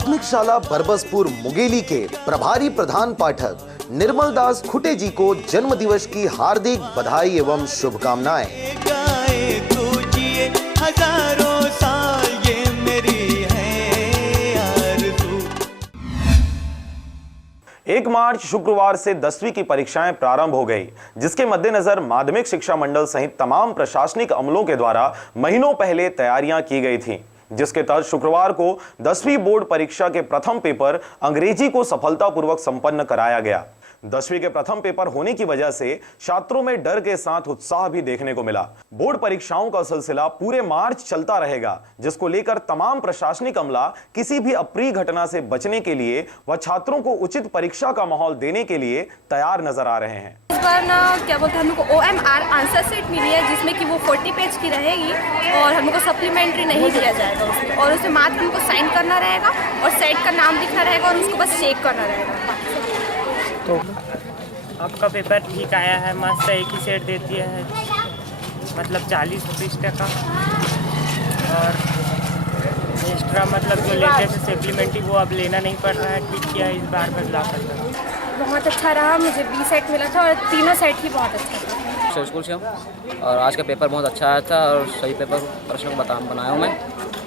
प्राथमिक शाला बरबसपुर मुगेली के प्रभारी प्रधान पाठक निर्मल दास खुटे जी को जन्म दिवस की हार्दिक बधाई एवं शुभकामनाएं। हजारों साल ये मेरी है आरज़ू। 1 मार्च शुक्रवार से 10वीं की परीक्षाएं प्रारंभ हो गई, जिसके मद्देनजर माध्यमिक शिक्षा मंडल सहित तमाम प्रशासनिक अमलों के द्वारा महीनों पहले तैयारियां की गई थीं, जिसके तहत शुक्रवार को 10वीं बोर्ड परीक्षा के प्रथम पेपर अंग्रेजी को सफलतापूर्वक संपन्न कराया गया। 10वीं के प्रथम पेपर होने की वजह से छात्रों में डर के साथ उत्साह भी देखने को मिला। बोर्ड परीक्षाओं का सिलसिला पूरे मार्च चलता रहेगा, जिसको लेकर तमाम प्रशासनिक अमला किसी भी अप्रिय घटना से बचने के लिए व छात्रों को उचित परीक्षा का माहौल देने के लिए तैयार नजर आ रहे हैं। इस बार ना क्या बोलते हैं, हमको OMR आंसर सेट मिली है, जिसमें कि वो 40 पेज की रहेगी और हमको सप्लीमेंट्री नहीं दिया जाएगा उसमें, और उसमें मात्र हमको साइन करना रहेगा और सेट का नाम लिखना रहेगा और उसको बस चेक करना रहेगा। तो आपका पेपर ठीक आया है, मस्त एक ही सेट दे दिया है, मतलब 40 पृष्ठ का, और एक्स्ट्रा मतलब जो लेते थे सप्लीमेंट्री वो अब लेना नहीं पड़ रहा है। ठीक किया इस बार बदलाव कर रहा। बहुत अच्छा रहा, मुझे B सेट मिला था और तीनों सेट ही बहुत अच्छा था। स्कूल से हूँ और आज का पेपर बहुत अच्छा आया था और सही पेपर प्रश्न को बनाया हूँ मैं।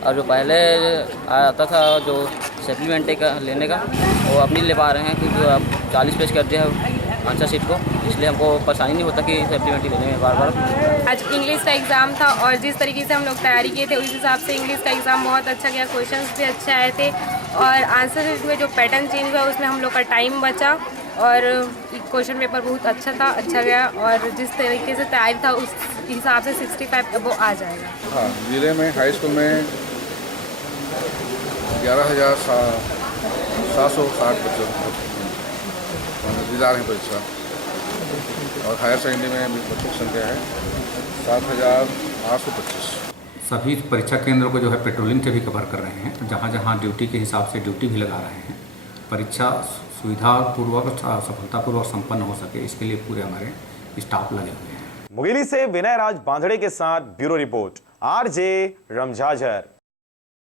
और जो पहले आता था जो सप्लीमेंट्री का लेने का, वो अब नहीं ले पा रहे हैं क्योंकि अब 40 पेज कर दिया है आंसर शीट को, इसलिए हमको परेशानी नहीं होता कि सप्लीमेंट्री लेने में बार बार। आज इंग्लिश का एग्ज़ाम था और जिस तरीके से हम लोग तैयारी किए थे उस हिसाब से इंग्लिश का एग्ज़ाम बहुत अच्छा गया, क्वेश्चंस भी अच्छे आए थे और आंसर शीट में जो पैटर्न चेंज हुआ उसमें हम लोग का टाइम बचा और क्वेश्चन पेपर बहुत अच्छा था, अच्छा गया और जिस तरीके से तैयारी था उस हिसाब से 65 वो आ जाएगा। हाँ, जिले में हाई स्कूल में 11,760 बच्चों इंतजार है परीक्षा, और हायर सेकेंडरी में बच्चों की संख्या है 7,825। सभी परीक्षा केंद्रों को जो है पेट्रोलिंग से भी कवर कर रहे हैं, जहाँ जहाँ ड्यूटी के हिसाब से ड्यूटी भी लगा रहे हैं। परीक्षा सुविधापूर्वक सफलतापूर्वक संपन्न हो सके, इसके लिए पूरे हमारे स्टाफ लगे हुए हैं। मुगेली से विनय राज बांधड़े के साथ ब्यूरो रिपोर्ट RJ रमझाझर।